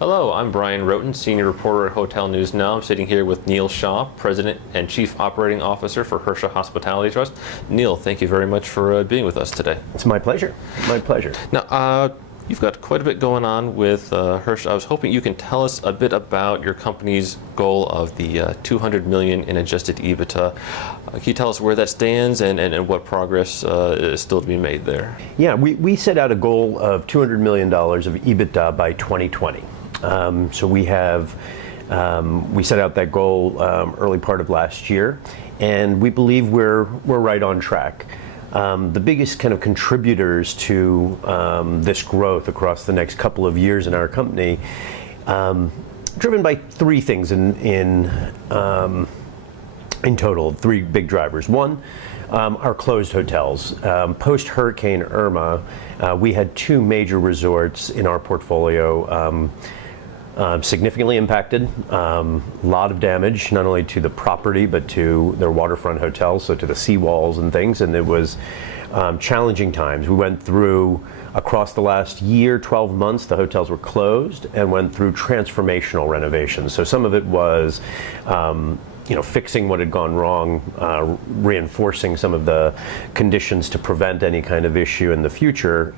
Hello, I'm Brian Roten, Senior Reporter at Hotel News Now. I'm sitting here with Neil Shah, President and Chief Operating Officer for Hersha Hospitality Trust. Neil, thank you very much for being with us today. It's my pleasure. My pleasure. Now, you've got quite a bit going on with Hersh. I was hoping you can tell us a bit about your company's goal of the $200 million in adjusted EBITDA. Can you tell us where that stands and what progress is still to be made there? Yeah, we set out a goal of $200 million of EBITDA by 2020. So we set out that goal early part of last year, and we believe we're right on track. The biggest kind of contributors to this growth across the next couple of years in our company, driven by three things in total, three big drivers. One, our closed hotels. Post Hurricane Irma, we had two major resorts in our portfolio significantly impacted. A lot of damage, not only to the property, but to their waterfront hotels, so to the seawalls and things, and it was challenging times. We went through, across the last year, 12 months, the hotels were closed and went through transformational renovations. So some of it was fixing what had gone wrong, reinforcing some of the conditions to prevent any kind of issue in the future.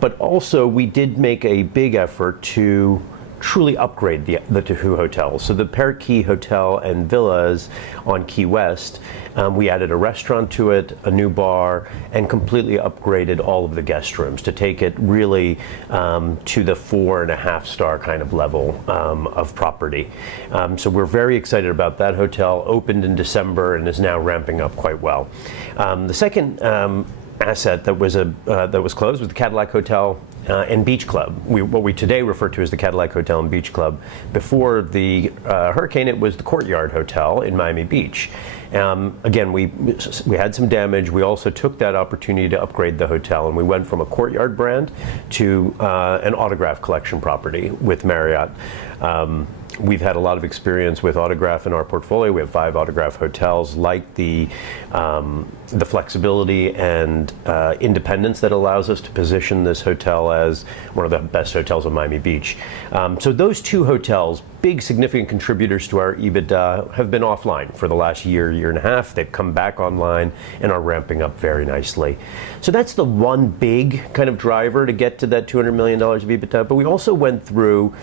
But also, we did make a big effort to truly upgrade the two hotels. So the Parrot Key Hotel and Villas on Key West, we added a restaurant to it, a new bar, and completely upgraded all of the guest rooms to take it really to the 4.5-star kind of level of property. So we're very excited about that hotel. Opened in December and is now ramping up quite well. The second asset that was closed was the Cadillac Hotel and Beach Club. What we today refer to as the Cadillac Hotel and Beach Club. Before the hurricane, it was the Courtyard Hotel in Miami Beach. Again, we had some damage. We also took that opportunity to upgrade the hotel, and we went from a Courtyard brand to an Autograph Collection property with Marriott. We've had a lot of experience with Autograph in our portfolio. We have 5 Autograph hotels, like the flexibility and independence that allows us to position this hotel as one of the best hotels in Miami Beach. So those two hotels, big significant contributors to our EBITDA, have been offline for the last year and a half. They've come back online and are ramping up very nicely. So that's the one big kind of driver to get to that $200 million of EBITDA. But we also went through,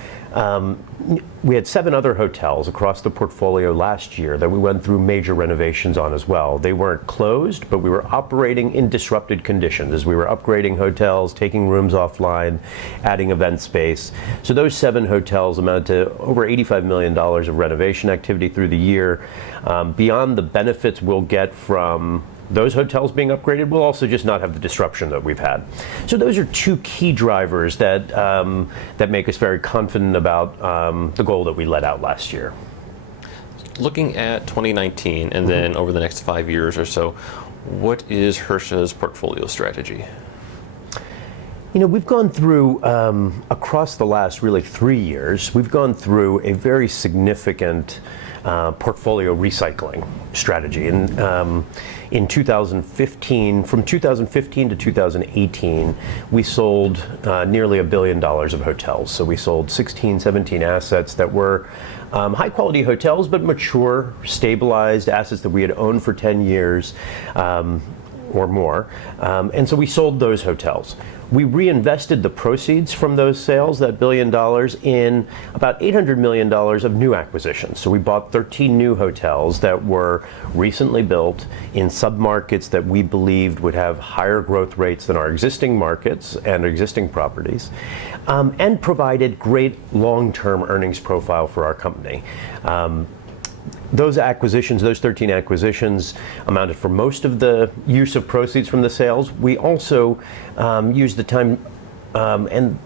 we had 7 other hotels across the portfolio last year that we went through major renovations on as well. They weren't closed, but we were operating in disrupted conditions as we were upgrading hotels, taking rooms offline, adding event space. So those 7 hotels amounted to over $85 million of renovation activity through the year. Beyond the benefits we'll get from those hotels being upgraded, we'll also just not have the disruption that we've had. So those are two key drivers that make us very confident about the goal that we let out last year. Looking at 2019 and then over the next 5 years or so, what is Hersha's portfolio strategy? We've gone through, across the last really 3 years, we've gone through a very significant portfolio recycling strategy. And in 2015, from 2015 to 2018, we sold nearly $1 billion of hotels. So we sold 16, 17 assets that were high quality hotels, but mature, stabilized assets that we had owned for 10 years or more. And so we sold those hotels. We reinvested the proceeds from those sales, that $1 billion, in about $800 million of new acquisitions. So we bought 13 new hotels that were recently built in submarkets that we believed would have higher growth rates than our existing markets and existing properties, and provided great long-term earnings profile for our company. Those acquisitions, those 13 acquisitions, amounted for most of the use of proceeds from the sales. We also used the time, and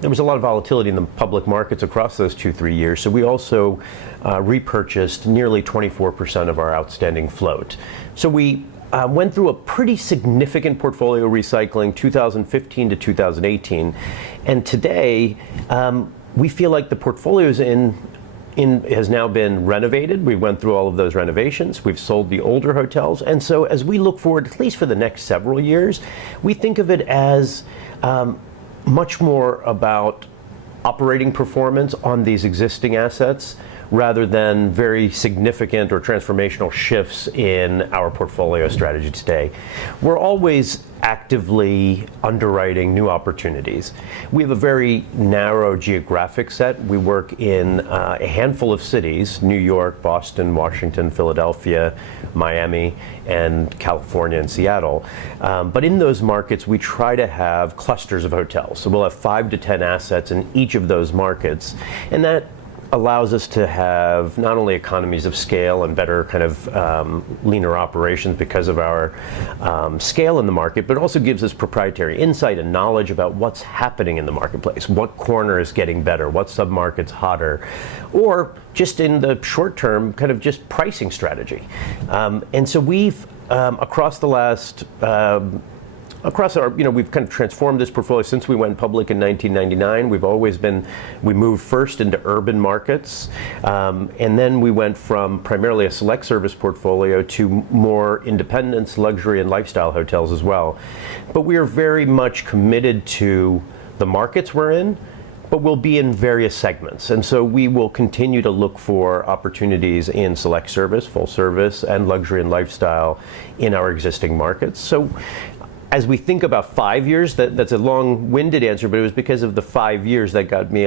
there was a lot of volatility in the public markets across those 2-3 years, so we also repurchased nearly 24% of our outstanding float. So we went through a pretty significant portfolio recycling 2015 to 2018, and today we feel like the portfolio's has now been renovated. We went through all of those renovations. We've sold the older hotels. And so as we look forward, at least for the next several years, we think of it as much more about operating performance on these existing assets rather than very significant or transformational shifts in our portfolio strategy today. We're always actively underwriting new opportunities. We have a very narrow geographic set. We work in a handful of cities: New York, Boston, Washington, Philadelphia, Miami, and California and Seattle. But in those markets, we try to have clusters of hotels. So we'll have 5 to 10 assets in each of those markets. And that allows us to have not only economies of scale and better kind of leaner operations because of our scale in the market, but also gives us proprietary insight and knowledge about what's happening in the marketplace, what corner is getting better, what submarket's hotter, or just in the short term, kind of just pricing strategy. And so we've, across the last we've kind of transformed this portfolio since we went public in 1999. We moved first into urban markets, and then we went from primarily a select service portfolio to more independence, luxury, and lifestyle hotels as well. But we are very much committed to the markets we're in, but we'll be in various segments. And so we will continue to look for opportunities in select service, full service, and luxury and lifestyle in our existing markets. So as we think about 5 years, that's a long-winded answer, but it was because of the 5 years that got me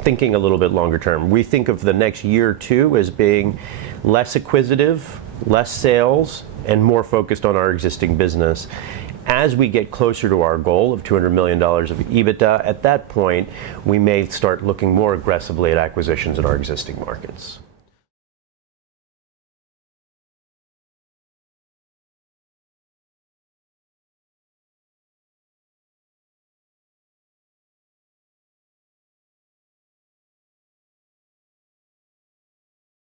thinking a little bit longer term. We think of the next year or two as being less acquisitive, less sales, and more focused on our existing business. As we get closer to our goal of $200 million of EBITDA, at that point, we may start looking more aggressively at acquisitions in our existing markets.